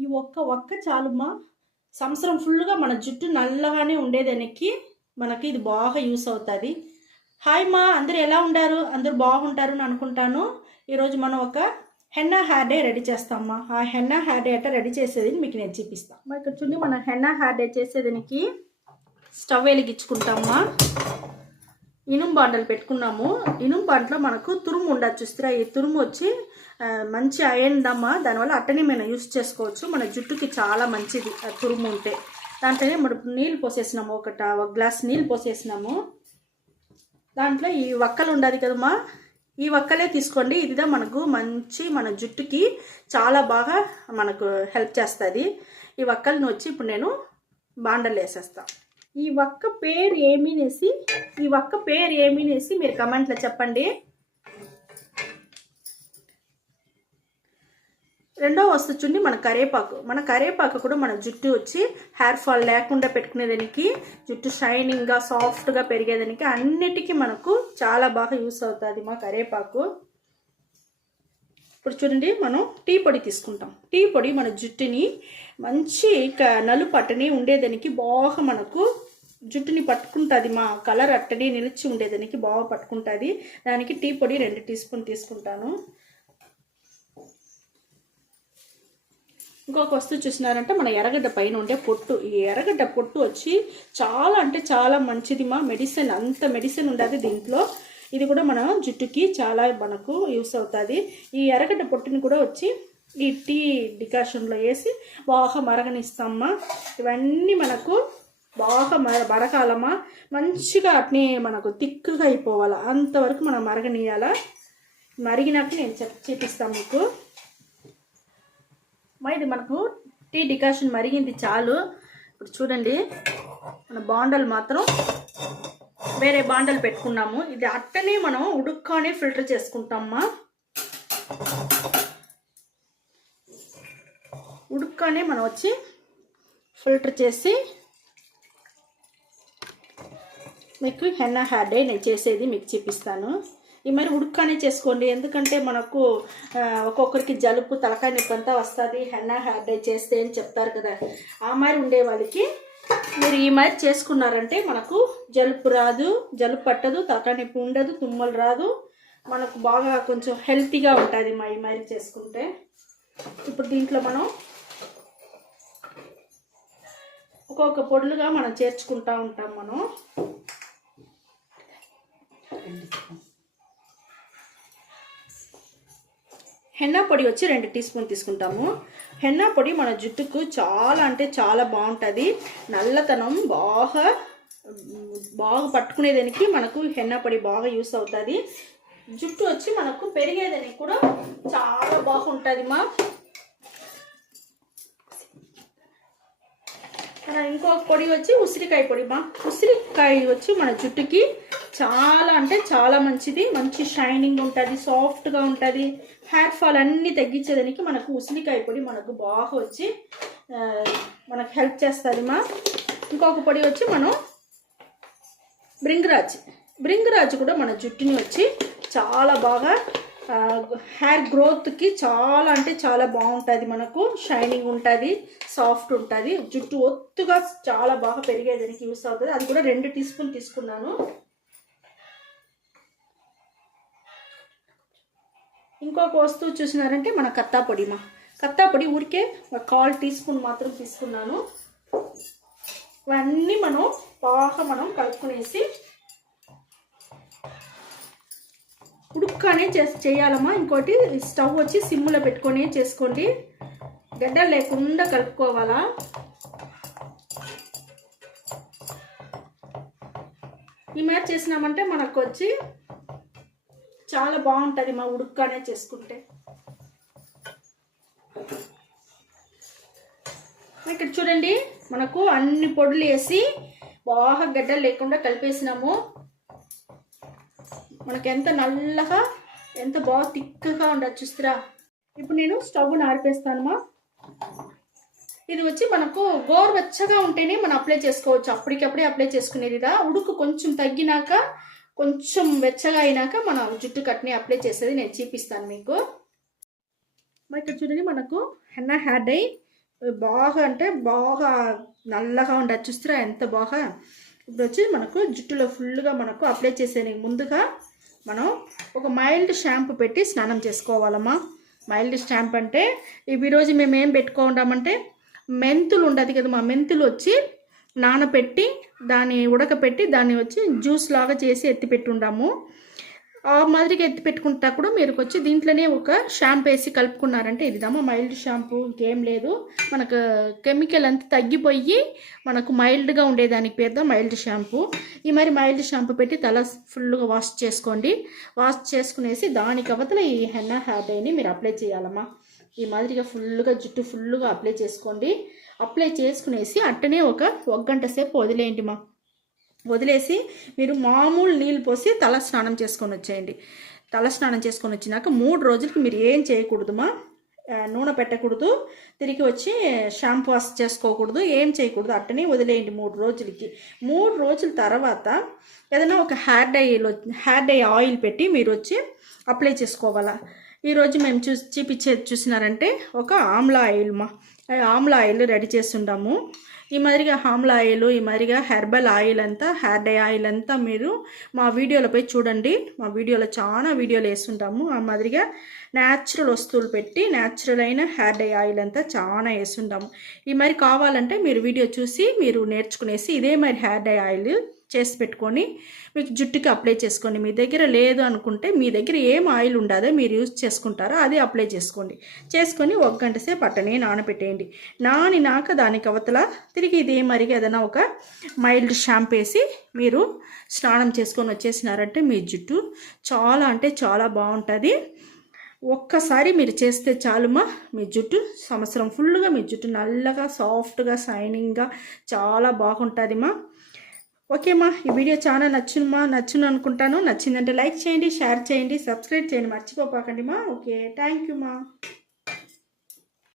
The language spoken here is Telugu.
ఈ ఒక్క చాలుమా, సంవత్సరం ఫుల్గా మన జుట్టు నల్లగానే ఉండేదానికి మనకి ఇది బాగా యూస్ అవుతుంది. హాయ్ మా, అందరూ ఎలా ఉండారు? అందరూ బాగుంటారు అని అనుకుంటాను. ఈరోజు మనం ఒక హెన్నా హెయిర్ డే రెడీ చేస్తామమ్మా. ఆ హెన్నా హెయిర్ డే అట్లా రెడీ చేసేది మీకు నేను చూపిస్తాను. మరి ఇక్కడ చూడండి, మన హెన్నా హెయిర్ డే చేసేదానికి స్టవ్ వెలిగించుకుంటామమ్మా. ఇనుము బాండలు పెట్టుకున్నాము. ఇనుము బాండలో మనకు తురుము ఉండదు చూస్తారా, ఈ తురుము వచ్చి మంచి అయ్యిందమ్మా. దానివల్ల అట్టనే మనం యూస్ చేసుకోవచ్చు. మన జుట్టుకి చాలా మంచిది ఆ తురుము ఉంటే. దాంట్లోనే మనం నీళ్ళు పోసేసినాము, ఒక గ్లాస్ నీళ్ళు పోసేసినాము. దాంట్లో ఈ వక్కలు ఉండాలి కదమ్మా, ఈ వక్కలే తీసుకోండి. ఇదిదా మనకు మంచి మన జుట్టుకి చాలా బాగా మనకు హెల్ప్ చేస్తుంది. ఈ వక్కలను వచ్చి ఇప్పుడు నేను బాండలు వేసేస్తాను. ఈ వక్క పేరు ఏమీనేసి మీరు కమెంట్లో చెప్పండి. రెండో వస్తువు చూడండి, మన కరివేపాకు కూడా మన జుట్టు వచ్చి హెయిర్ ఫాల్ లేకుండా పెట్టుకునేదానికి, జుట్టు షైనింగ్గా సాఫ్ట్గా పెరిగేదానికి అన్నిటికీ మనకు చాలా బాగా యూస్ అవుతుంది మా కరివేపాకు. ఇప్పుడు చూడండి, మనం టీ పొడి తీసుకుంటాం. టీ పొడి మన జుట్టుని మంచి నలుపు అట్టని ఉండేదానికి బాగా మనకు జుట్టుని పట్టుకుంటుంది. మా కలర్ అట్టని నిలిచి ఉండేదానికి బాగా పట్టుకుంటుంది. దానికి టీ పొడి 2 టీ స్పూన్ తీసుకుంటాను. ఇంకొక వస్తువు చూసినారంటే మన ఎర్రగడ్డ పైన ఉండే పొట్టు. ఈ ఎర్రగడ్డ పొట్టు వచ్చి చాలా అంటే చాలా మంచిది మా. మెడిసిన్, అంత మెడిసిన్ ఉండదు దీంట్లో. ఇది కూడా మన జుట్టుకి చాలా మనకు యూస్ అవుతుంది. ఈ ఎర్రగడ్డ పొట్టుని కూడా వచ్చి ఈ టీ డికాషన్లో వేసి బాగా మరగనిస్తామా. ఇవన్నీ మనకు బాగా మరకాలమ్మా. మంచిగా అట్నే మనకు తిక్కుగా అయిపోవాలి, అంతవరకు మనం మరగనీయాల. మరిగినాక నేను చూపిస్తాను మీకు. ఇది మనకు టీ డికాషన్ మరిగింది చాలు. ఇప్పుడు చూడండి, మన బాండలు మాత్రం వేరే బాండలు పెట్టుకున్నాము. ఇది అట్టనే మనం ఉడుక్కానే ఫిల్టర్ చేసుకుంటామమ్మా. ఉడుక్కానే మనం వచ్చి ఫిల్టర్ చేసి మీకు హెన్నా హెయిర్ డే నేను చేసేది మీకు చూపిస్తాను. ఈ మరి ఉడుక్కానే చేసుకోండి, ఎందుకంటే మనకు ఒక్కొక్కరికి జలుబు, తలకాయ నొప్పి అంతా వస్తుంది హెన్నా హెయిర్ డే చేస్తే అని చెప్తారు కదా. ఆ మరి ఉండే వాళ్ళకి మీరు ఈ మరి చేసుకున్నారంటే మనకు జలుబు రాదు, జలుబు పట్టదు, తలకాయ నొప్పి ఉండదు, తుమ్మలు రాదు, మనకు బాగా కొంచెం హెల్తీగా ఉంటుంది మా ఈ మరి చేసుకుంటే. ఇప్పుడు దీంట్లో మనం ఒక్కొక్క పొడులుగా మనం చేర్చుకుంటూ ఉంటాం. మనం హెన్నా పొడి వచ్చి 2 టీ స్పూన్ తీసుకుంటాము. హెన్నా పొడి మన జుట్టుకు చాలా అంటే చాలా బాగుంటుంది. నల్లతనం బాగా పట్టుకునేదానికి మనకు హెన్నా పొడి బాగా యూస్ అవుతుంది. జుట్టు వచ్చి మనకు పెరిగేదానికి కూడా చాలా బాగుంటుంది మా. ఇంకొక పొడి వచ్చి ఉసిరికాయ పొడి మా. ఉసిరికాయ వచ్చి మన జుట్టుకి చాలా అంటే చాలా మంచిది. మంచి షైనింగ్ ఉంటుంది, సాఫ్ట్గా ఉంటుంది. హెయిర్ ఫాల్ అన్నీ తగ్గించేదానికి మనకు ఉసిరికాయ పొడి మనకు బాగా వచ్చి మనకు హెల్ప్ చేస్తుంది మా. ఇంకొక పొడి వచ్చి మనం బ్రింగరాజ్ కూడా మన జుట్టుని వచ్చి చాలా బాగా హెయిర్ గ్రోత్కి చాలా అంటే చాలా బాగుంటుంది. మనకు షైనింగ్ ఉంటుంది, సాఫ్ట్ ఉంటుంది, జుట్టు ఒత్తుగా చాలా బాగా పెరిగేదానికి యూస్ అవుతుంది. అది కూడా 2 టీ స్పూన్ తీసుకున్నాను. ఇంకొక వస్తువు చూసినారంటే మన కత్తాపొడి మా. కత్తాపొడి ఊరికే 1/4 టీ స్పూన్ మాత్రం తీసుకున్నాను. ఇవన్నీ మనం బాగా కలుపుకునేసి ఉడుక్కానే చేయాలమ్మా. ఇంకోటి, స్టవ్ వచ్చి సిమ్లో పెట్టుకొని చేసుకోండి, గడ్డలు లేకుండా కలుపుకోవాలా. ఈ మ్యాచ్ చేసినామంటే మనకు వచ్చి చాలా బాగుంటుంది మా ఉడుక్కానే చేసుకుంటే. ఇక్కడ చూడండి, మనకు అన్ని పొడులు వేసి బాగా గడ్డలు లేకుండా కలిపేసినాము. మనకు ఎంత నల్లగా ఎంత బాగా తిక్కగా ఉండదు చూస్తారా. ఇప్పుడు నేను స్టవ్ ఆరిపేస్తానమ్మా. ఇది వచ్చి మనకు గోరువెచ్చగా ఉంటేనే మనం అప్లై చేసుకోవచ్చు, అప్పటికప్పుడే అప్లై చేసుకునేదిదా. ఉడుకు కొంచెం తగ్గినాక, కొంచెం వెచ్చగా అయినాక మనం జుట్టు కట్ని అప్లై చేసేది నేను చూపిస్తాను మీకు. ఇక్కడ చూడండి, మనకు హెన్నా హెయిర్ డై బాగా అంటే బాగా నల్లగా ఉండదు, చూస్తారా ఎంత బాగా. ఇప్పుడు వచ్చి మనకు జుట్టులో ఫుల్గా మనకు అప్లై చేసేందుకు ముందుగా మనం ఒక మైల్డ్ షాంపూ పెట్టి స్నానం చేసుకోవాలమ్మా. మైల్డ్ షాంపూ అంటే ఈరోజు మేము ఏం పెట్టుకుంటామంటే మెంతులు ఉండదు కదా, మా మెంతులు వచ్చి నానబెట్టి దాన్ని ఉడకపెట్టి దాన్ని వచ్చి జ్యూస్ లాగా చేసి ఎత్తిపెట్టుండాము. ఆ మాదిరిగా ఎత్తి పెట్టుకుంటా కూడా మీరు వచ్చి దీంట్లోనే ఒక షాంపూ వేసి కలుపుకున్నారంటే ఇదిదామా మైల్డ్ షాంపూ, ఇంకేం లేదు. మనకు కెమికల్ అంతా తగ్గిపోయి మనకు మైల్డ్గా ఉండేదానికి పేరుదా మైల్డ్ షాంపూ. ఈ మరి మైల్డ్ షాంపూ పెట్టి తల ఫుల్గా వాష్ చేసుకోండి. వాష్ చేసుకునేసి దానికి అవతల ఈ హెన్నా హెయిర్ డైని మీరు అప్లై చేయాలమ్మా. ఈ మాదిరిగా ఫుల్గా జుట్టు ఫుల్గా అప్లై చేసుకోండి. అప్లై చేసుకునేసి అట్టనే ఒక గంట సేపు వదిలేయండి మా. వదిలేసి మీరు మామూలు నీళ్ళు పోసి తల స్నానం చేసుకొని వచ్చేయండి. తల స్నానం చేసుకొని వచ్చినాక 3 రోజులకి మీరు ఏం చేయకూడదు మా. నూనె పెట్టకూడదు, తిరిగి వచ్చి షాంపూ వాష్ చేసుకోకూడదు, ఏం చేయకూడదు, అట్టనే వదిలేయండి 3 రోజులకి. 3 రోజుల తర్వాత ఏదైనా ఒక హెయిర్ డై ఆయిల్ పెట్టి మీరు వచ్చి అప్లై చేసుకోవాలా. ఈరోజు మేము చూసినారంటే ఒక ఆమ్లా ఆయిల్ మా. ఆమ్లా ఆయిల్ రెడీ చేస్తుంటాము. ఈ మాదిరిగా ఆమ్లా ఆయిల్, ఈ మాదిరిగా హెర్బల్ ఆయిల్ అంతా, హెయిర్ డై ఆయిల్ అంతా మీరు మా వీడియోలపై చూడండి. మా వీడియోలో చాలా వీడియోలు వేస్తుంటాము. ఆ మాదిరిగా న్యాచురల్ వస్తువులు పెట్టి న్యాచురల్ అయిన హెయిర్ డై ఆయిల్ అంతా చాలా వేస్తుంటాము. ఈ మరి కావాలంటే మీరు వీడియో చూసి మీరు నేర్చుకునేసి ఇదే మరి హెయిర్ డై ఆయిల్ చేసి పెట్టుకొని మీకు జుట్టుకి అప్లై చేసుకోండి. మీ దగ్గర లేదు అనుకుంటే మీ దగ్గర ఏం ఆయిల్ ఉండదో మీరు యూజ్ చేసుకుంటారో అది అప్లై చేసుకోండి. చేసుకొని 1 గంట సేపు అట్టనే నానబెట్టేయండి. నానినాక దానికి అవతల తిరిగి ఇదే మరిగా ఏదైనా ఒక మైల్డ్ షాంపూ వేసి మీరు స్నానం చేసుకొని వచ్చేసినారంటే మీ జుట్టు చాలా అంటే చాలా బాగుంటుంది. ఒక్కసారి మీరు చేస్తే చాలుమా, మీ జుట్టు సంవత్సరం ఫుల్గా మీ జుట్టు నల్లగా సాఫ్ట్గా షైనింగ్గా చాలా బాగుంటుంది మా. ఓకేమ్మా, ఈ వీడియో చాలా నచ్చును అనుకుంటాను. నచ్చిందంటే లైక్ చేయండి, షేర్ చేయండి, సబ్స్క్రైబ్ చేయండి, మర్చిపోకండి మా. ఓకే, థ్యాంక్ యూ మా.